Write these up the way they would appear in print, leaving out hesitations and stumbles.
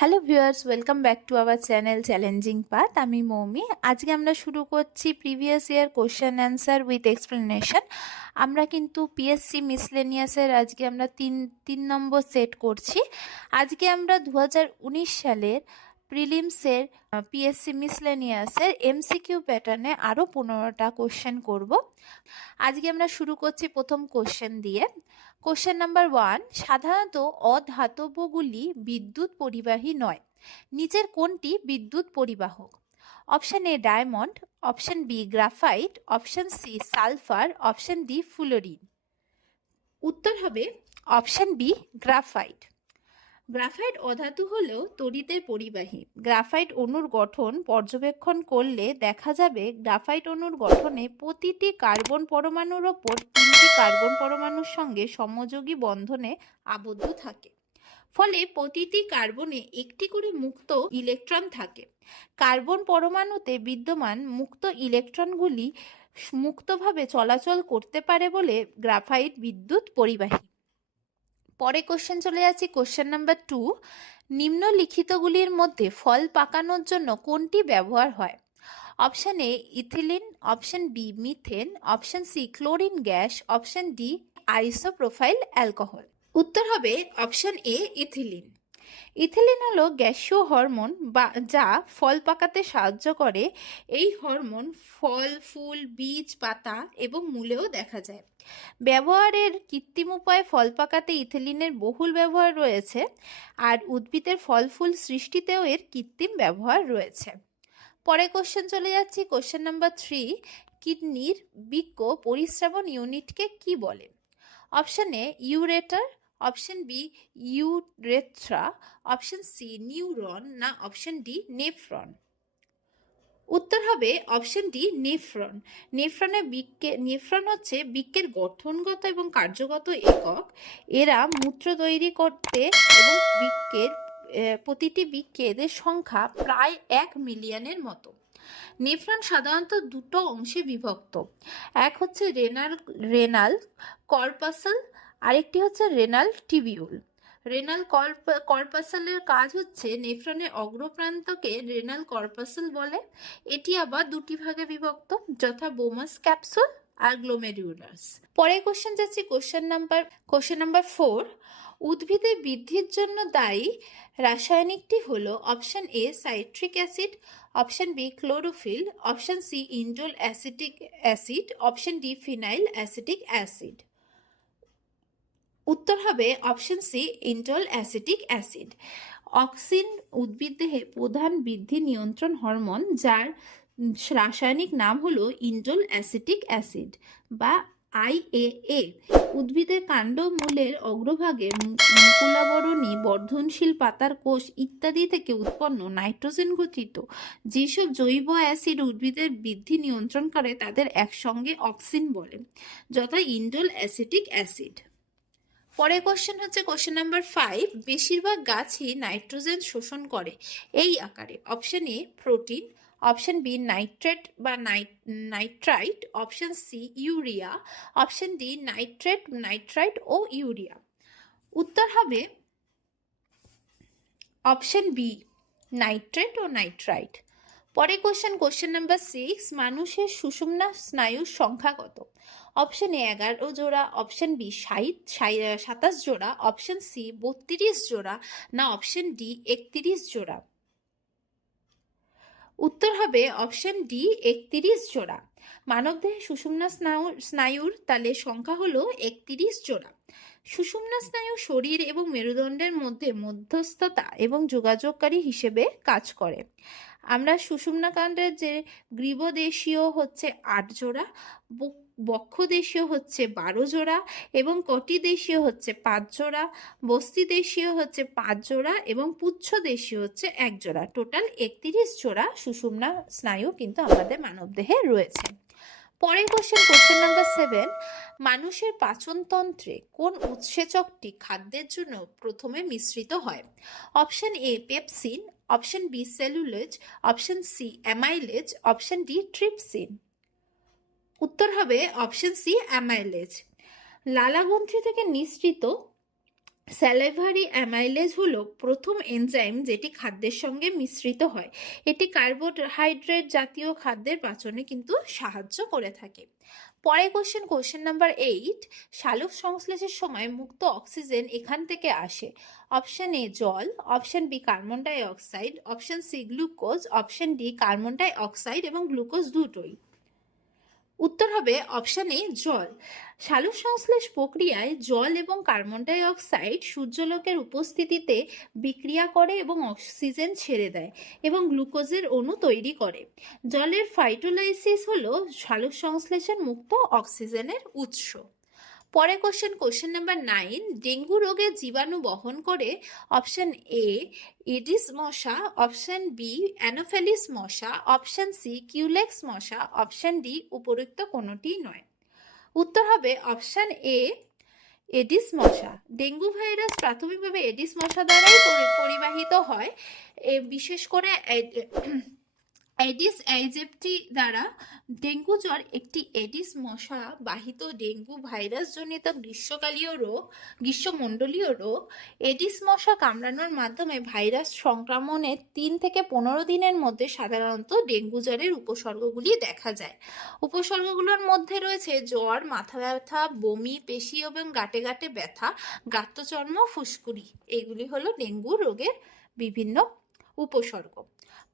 Hello viewers, welcome back to our channel challenging path. আমি মৌমি। আজকে আমরা শুরু করছি previous year question answer with explanation. আমরা কিন্তু পিএসসি মিসলেনিয়াসের আজকে আমরা তিন নম্বর সেট করছি। আজকে আমরা 2019 সালের প্রিলিমসের পিএসসি মিসলেনিয়াসের এমসিকিউ প্যাটার্নে আরও 15টা কোশ্চেন করব। আজকে আমরা শুরু করছি প্রথম কোশ্চেন দিয়ে। কোশ্চেন নাম্বার 1, সাধারণত অধাতবগুলি বিদ্যুৎ পরিবাহী নয়, নিচের কোনটি বিদ্যুৎ পরিবাহক? Option A diamond, option B graphite, option C sulphur, option D fluorine. উত্তর হবে অপশন বি গ্রাফাইট। গ্রাফাইট অধাতু হলেও তড়িতের পরিবাহী। গ্রাফাইট অণুর গঠন পর্যবেক্ষণ করলে দেখা যাবে গ্রাফাইট অণুর গঠনে প্রতিটি কার্বন পরমাণুর ওপর 3টি কার্বন পরমাণুর সঙ্গে সমযোগী বন্ধনে আবদ্ধ থাকে, ফলে প্রতিটি কার্বনে একটি করে মুক্ত ইলেকট্রন থাকে। কার্বন পরমাণুতে বিদ্যমান মুক্ত ইলেকট্রনগুলি মুক্তভাবে চলাচল করতে পারে বলে গ্রাফাইট বিদ্যুৎ পরিবাহী। পরে কোশ্চেন চলে যাচ্ছি কোশ্চেন নাম্বার 2, নিম্নলিখিতগুলির মধ্যে ফল পাকানোর জন্য কোনটি ব্যবহার হয়? Option A ethylene, option B methane, option C chlorine gas, option D isopropyl alcohol. উত্তর হবে অপশন এ ইথিলিন। ইথিলিন হলো গ্যাসীয় হরমোন যা ফল পাকাতে সাহায্য করে। এই হরমোন ফল, ফুল, বীজ, পাতা এবং মূলেও দেখা যায়। ব্যবহারের কৃত্রিম উপায়ে ফল পাকাতে ইথিলিনের বহুল ব্যবহার রয়েছে, আর উদ্ভিদের ফল ফুল সৃষ্টিতেও এর কৃত্রিম ব্যবহার রয়েছে। পরে কোশ্চেন চলে যাচ্ছি কোশ্চেন নাম্বার 3, কিডনির বৃক্ক পরিস্রাবন ইউনিটকে কি বলে? Option A ureter, option B urethra, option C neuron, না অপশন ডি নেফ্রন। উত্তর হবে অপশন ডি নেফ্রন। নেফ্রন হচ্ছে বৃক্কের গঠনগত এবং কার্যগত একক। এরা মূত্র তৈরি করতে এবং প্রতিটি বৃক্কে এদের সংখ্যা প্রায় 1 মিলিয়নের মতো। নেফ্রন সাধারণত দুটো অংশে বিভক্ত। এক হচ্ছে রেনাল কর্পাসল, আরেকটি হচ্ছে রেনাল টিবিউল। রেনাল কর্পাসলের কাজ হচ্ছে নেফ্রনের অগ্রপ্রান্তকে রেনাল কর্পাসল বলে। এটি আবার দুটি ভাগে বিভক্ত, যথা বোমাস ক্যাপসুল আর গ্লোমেরুলাস। পরে কোশ্চেন যাচ্ছি কোশ্চেন নাম্বার 4, উদ্ভিদের বৃদ্ধির জন্য দায়ী রাসায়নিকটি হলো option A citric acid, option B chlorophyll, option C indole acetic acid, option D phenyl acetic acid. উত্তর হবে option C indole acetic acid. Auxin উদ্ভিদ দেহে প্রধান বৃদ্ধি নিয়ন্ত্রণ হরমোন, যার রাসায়নিক নাম হলো ইন্ডোল অ্যাসিটিক অ্যাসিড বা IAA। উদ্ভিদের কাণ্ড, মূলের অগ্রভাগে, মুকুলাবরণী, বর্ধনশীল পাতার কোষ ইত্যাদি থেকে উৎপন্ন নাইট্রোজেন গঠিত যেসব জৈব অ্যাসিড উদ্ভিদের বৃদ্ধি নিয়ন্ত্রণ করে তাদের একসঙ্গে অক্সিন বলে, যথা ইন্ডোল অ্যাসিটিক অ্যাসিড। পরের কোশ্চেন হচ্ছে কোশ্চেন নাম্বার 5, বেশিরভাগ গাছই নাইট্রোজেন শোষণ করে এই আকারে। Option A protein, option B nitrate বা nitrite, option C urea, option D nitrite ও ইউরিয়া। উত্তর হবে অপশন বি নাইট্রেট ও নাইট্রাইট। পরে কোশ্চেন নাম্বার 6, মানুষের সুষুম্না স্নায়ুর সংখ্যা কত? অপশন এ 11 জোড়া, অপশন বি 27 জোড়া, অপশন সি 32 জোড়া, না অপশন ডি 31 জোড়া। উত্তর হবে অপশন ডি 31 জোড়া। মানবদেহে সুষুম্না স্নায়ুর তাহলে সংখ্যা হলো 31 জোড়া। সুষুম্না স্নায়ু শরীর এবং মেরুদণ্ডের মধ্যে মধ্যস্থতা এবং যোগাযোগকারী হিসেবে কাজ করে। আমরা সুষুম্নাকাণ্ডের যে গ্রীবদেশীয় হচ্ছে 8 জোড়া, বক্ষদেশীয় হচ্ছে 12 জোড়া এবং কটিদেশীয় হচ্ছে 5 জোড়া, বস্তিদেশীয় হচ্ছে 5 জোড়া এবং পুচ্ছদেশীয় হচ্ছে 1 জোড়া। টোটাল 31 জোড়া সুষুম্না স্নায়ু কিন্তু আমাদের মানবদেহে রয়েছে। পরের কোশ্চেন নাম্বার 7, মানুষের পাচনতন্ত্রে কোন উৎসেচকটি খাদ্যের জন্য প্রথমে মিশ্রিত হয়? Option A pepsin, option B cellulose, option C amylase, option D trypsin. উত্তর হবে অপশন সি অ্যামাইলেজ। লালাগ্রন্থি থেকে নিঃসৃত স্যালাইভারি অ্যামাইলেজ হলো প্রথম এনজাইম যেটি খাদ্যের সঙ্গে মিশ্রিত হয়। এটি কার্বোহাইড্রেট জাতীয় খাদ্যের পাচনে কিন্তু সাহায্য করে থাকে। পরে কোশ্চেন নাম্বার 8, সালোক সংশ্লেষের সময় মুক্ত অক্সিজেন এখান থেকে আসে। অপশন এ জল, option B carbon dioxide, option C glucose, option D carbon dioxide এবং গ্লুকোজ দুটোই। উত্তর হবে অপশন এ জল। সালোক সংশ্লেষ প্রক্রিয়ায় জল এবং কার্বন ডাই অক্সাইড সূর্যালোকের উপস্থিতিতে বিক্রিয়া করে এবং অক্সিজেন ছেড়ে দেয় এবং গ্লুকোজের অণু তৈরি করে। জলের ফাইটোলাইসিস হলো সালোক সংশ্লেষের মুক্ত অক্সিজেনের উৎস। পরে কোশ্চেন নাম্বার 9, ডেঙ্গু রোগের জীবাণু বহন করে। অপশন এ এডিস মশা, অপশন বি অ্যানোফেলিস মশা, অপশন সি কিউলেক্স মশা, অপশন ডি উপরোক্ত কোনোটি নয়। উত্তর হবে অপশন এ এডিস মশা। ডেঙ্গু ভাইরাস প্রাথমিকভাবে এডিস মশা দ্বারাই পরিবাহিত হয়। বিশেষ করে এডিস এইজিপ্টি দ্বারা ডেঙ্গু জ্বর একটি এডিস মশা বাহিত ডেঙ্গু ভাইরাস জনিত গ্রীষ্মমণ্ডলীয় রোগ। এডিস মশা কামড়ানোর মাধ্যমে ভাইরাস সংক্রমণের 3 থেকে 15 দিনের মধ্যে সাধারণত ডেঙ্গু জ্বরের উপসর্গগুলি দেখা যায়। উপসর্গগুলোর মধ্যে রয়েছে জ্বর, মাথা ব্যথা, বমি, পেশি এবং গাঁটে গাঁটে ব্যথা, গাত্রচর্ম, ফুসকুড়ি। এগুলি হলো ডেঙ্গু রোগের বিভিন্ন উপসর্গ।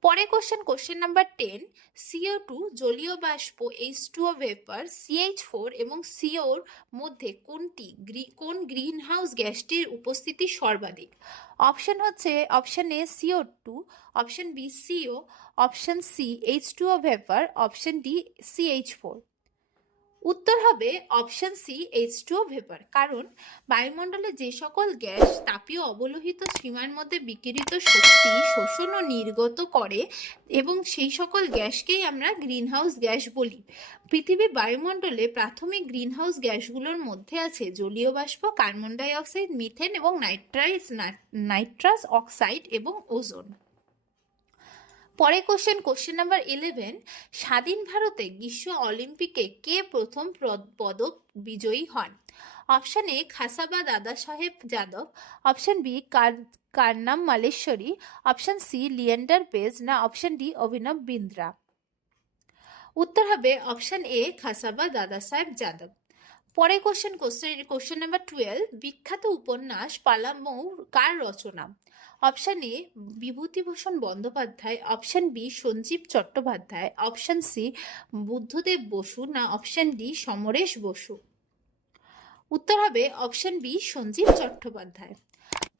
পরে কোশ্চেন নাম্বার 10, CO2 জলীয় বাষ্প, H2O ভেপার, CH4 এবং CO মধ্যে কোন গ্রিনহাউস গ্যাসটির উপস্থিতি সর্বাধিক? অপশন হচ্ছে option A CO2, option B CO, option C H2O vapour, option D CH4। উত্তর হবে অপশন সি H2O ভেপার। কারণ বায়ুমণ্ডলে যে সকল গ্যাস তাপীয় অবলোহিত সীমার মধ্যে বিকিরিত শক্তি শোষণ ও নির্গত করে এবং সেই সকল গ্যাসকেই আমরা গ্রিনহাউস গ্যাস বলি। পৃথিবীর বায়ুমণ্ডলে প্রাথমিক গ্রিনহাউস গ্যাসগুলোর মধ্যে আছে জলীয় বাষ্প, কার্বন ডাই অক্সাইড, মিথেন এবং নাইট্রাস অক্সাইড এবং ওজোন। পরে কোশ্চেন নাম্বার 11, স্বাধীন ভারতে গ্রীষ্ম অলিম্পিকে কে প্রথম পদক বিজয়ী হন? Option A Khashaba Dadasaheb যাদব, option B Karnam Malleswari, option C Leander Paes, না অপশন ডি অভিনব বিন্দ্রা। উত্তর হবে অপশন এ খাসাবা দাদা সাহেব যাদব। পরে কোশ্চেন নাম্বার 12, বিখ্যাত উপন্যাস পালামৌ কার রচনা? Option A Bibhutibhushan Bandyopadhyay, option B Sanjib Chattopadhyay, option C Buddhadeb Basu, না অপশন ডি সমরেশ বসু। উত্তর হবে অপশন বি সঞ্জীব চট্টোপাধ্যায়।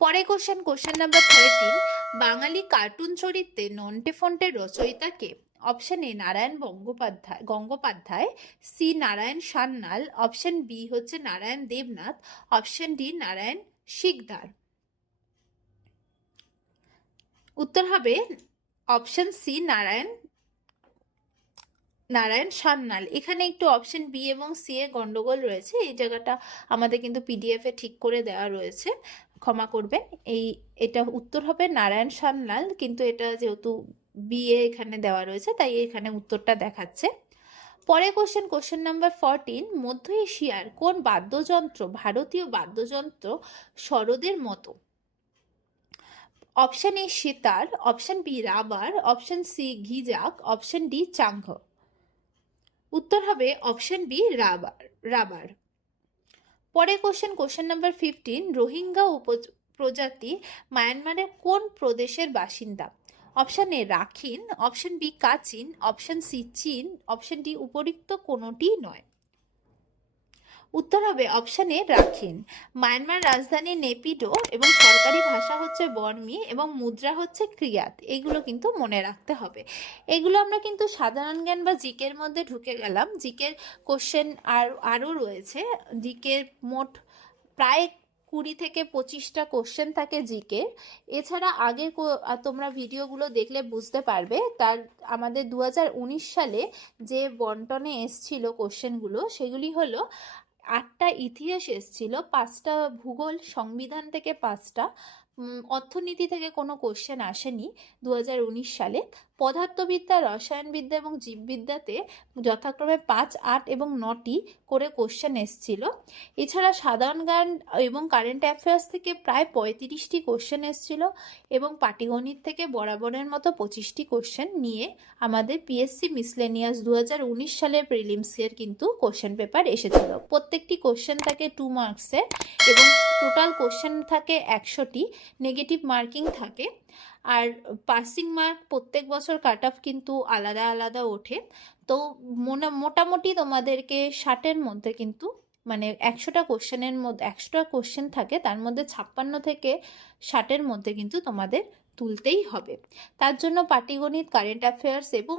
পরে কোশ্চেন নাম্বার 13, বাঙালি কার্টুন চরিত্রে নন্টে ফন্টের রচয়িতা কে? Option A Narayan Gangopadhyay, C Narayan Sanyal, option B হচ্ছে নারায়ণ দেবনাথ, অপশন ডি নারায়ণ শিকদার। উত্তর হবে অপশন সি নারায়ণ সান্যাল। এখানে একটু অপশন বি এবং সি এ গন্ডগোল রয়েছে, এই জায়গাটা আমাদের কিন্তু PDF এ ঠিক করে দেওয়া রয়েছে, ক্ষমা করবেন। এটা উত্তর হবে নারায়ণ সান্যাল, কিন্তু এটা যেহেতু বি এ এখানে দেওয়া রয়েছে তাই এখানে উত্তরটা দেখাচ্ছে। পরে কোশ্চেন নাম্বার 14, মধ্য এশিয়ার কোন বাদ্যযন্ত্র ভারতীয় বাদ্যযন্ত্র সরোদের মতো? Option A sitar, option B রাবার, অপশন সি ঘিজাক, অপশন ডি চাঙ্গ। উত্তর হবে অপশন বি রাবার। পরে কোশ্চেন নাম্বার 15, রোহিঙ্গা উপপ্রজাতি মায়ানমারের কোন প্রদেশের বাসিন্দা? Option A Rakhine, option B Kachin, option C Chin, option D উপরিক্ত কোনোটি নয়। উত্তর হবে অপশন এ রাখিন। মায়ানমার রাজধানী নেপিডো এবং সরকারি ভাষা হচ্ছে বর্মি এবং মুদ্রা হচ্ছে ক্রিয়াত। এগুলো কিন্তু মনে রাখতে হবে। এগুলো আমরা কিন্তু সাধারণ জ্ঞান বা জিকের মধ্যে ঢুকে গেলাম। জিকের কোশ্চেন আরও রয়েছে। জিকের মোট প্রায় 20 থেকে 25টা কোশ্চেন থাকে জিকের। এছাড়া আগের তোমরা ভিডিওগুলো দেখলে বুঝতে পারবে। আমাদের 2019 সালে যে বন্টনে এসছিল কোশ্চেনগুলো সেগুলি হলো 8টা ইতিহাস এসছিল, 5টা ভূগোল, সংবিধান থেকে 5টা, অর্থনীতি থেকে কোনো কোশ্চেন আসেনি 2019 সালে। পদার্থবিদ্যা, রসায়নবিদ্যা এবং জীববিদ্যাতে যথাক্রমে 5, 8 এবং 9টি করে কোশ্চেন এসছিল। এছাড়া সাধারণ জ্ঞান এবং কারেন্ট অ্যাফেয়ার্স থেকে প্রায় 35টি কোশ্চেন এসছিল এবং পাটিগণিত থেকে বরাবরের মতো 25টি কোশ্চেন নিয়ে আমাদের পিএসসি মিসলেনিয়াস 2019 সালের প্রিলিমসের কিন্তু কোশ্চেন পেপার এসেছিল। প্রত্যেকটি কোশ্চেন থাকে 2 মার্কসের এবং টোটাল কোশ্চেন থাকে 100টি, নেগেটিভ মার্কিং থাকে। আর পাসিং মার্ক প্রত্যেক বছর কাট অফ কিন্তু আলাদা আলাদা ওঠে। তো মোটামুটি তোমাদেরকে 60-এর মধ্যে কিন্তু, মানে 100টা কোশ্চেনের মধ্যে 100টা কোশ্চেন থাকে, তার মধ্যে 56 থেকে 60-এর মধ্যে কিন্তু তোমাদের তুলতেই হবে। তার জন্য পাটিগণিত, কারেন্ট অ্যাফেয়ার্স এবং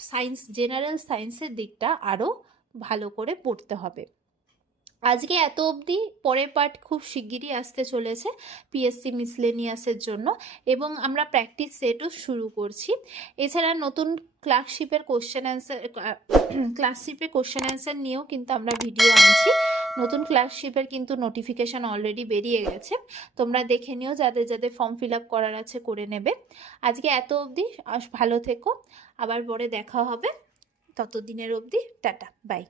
সায়েন্স, জেনারেল সায়েন্সের দিকটা আরও ভালো করে পড়তে হবে। আজকে এত অবধি, পরের পার্ট খুব শিগগিরই আসতে চলেছে পিএসসি মিসলেনিয়াসের জন্য এবং আমরা প্র্যাকটিস সেটও শুরু করছি। এছাড়া নতুন ক্লার্কশিপের কোশ্চেন অ্যান্সার নিয়েও কিন্তু আমরা ভিডিও আনছি। নতুন ক্লার্কশিপের কিন্তু নোটিফিকেশান অলরেডি বেরিয়ে গেছে, তোমরা দেখে নিও, যাদের যাদের ফর্ম ফিল আপ করার আছে করে নেবে। আজকে এত অবধি, ভালো থেকো, আবার পরে দেখা হবে, ততদিনের অবধি টাটা, বাই।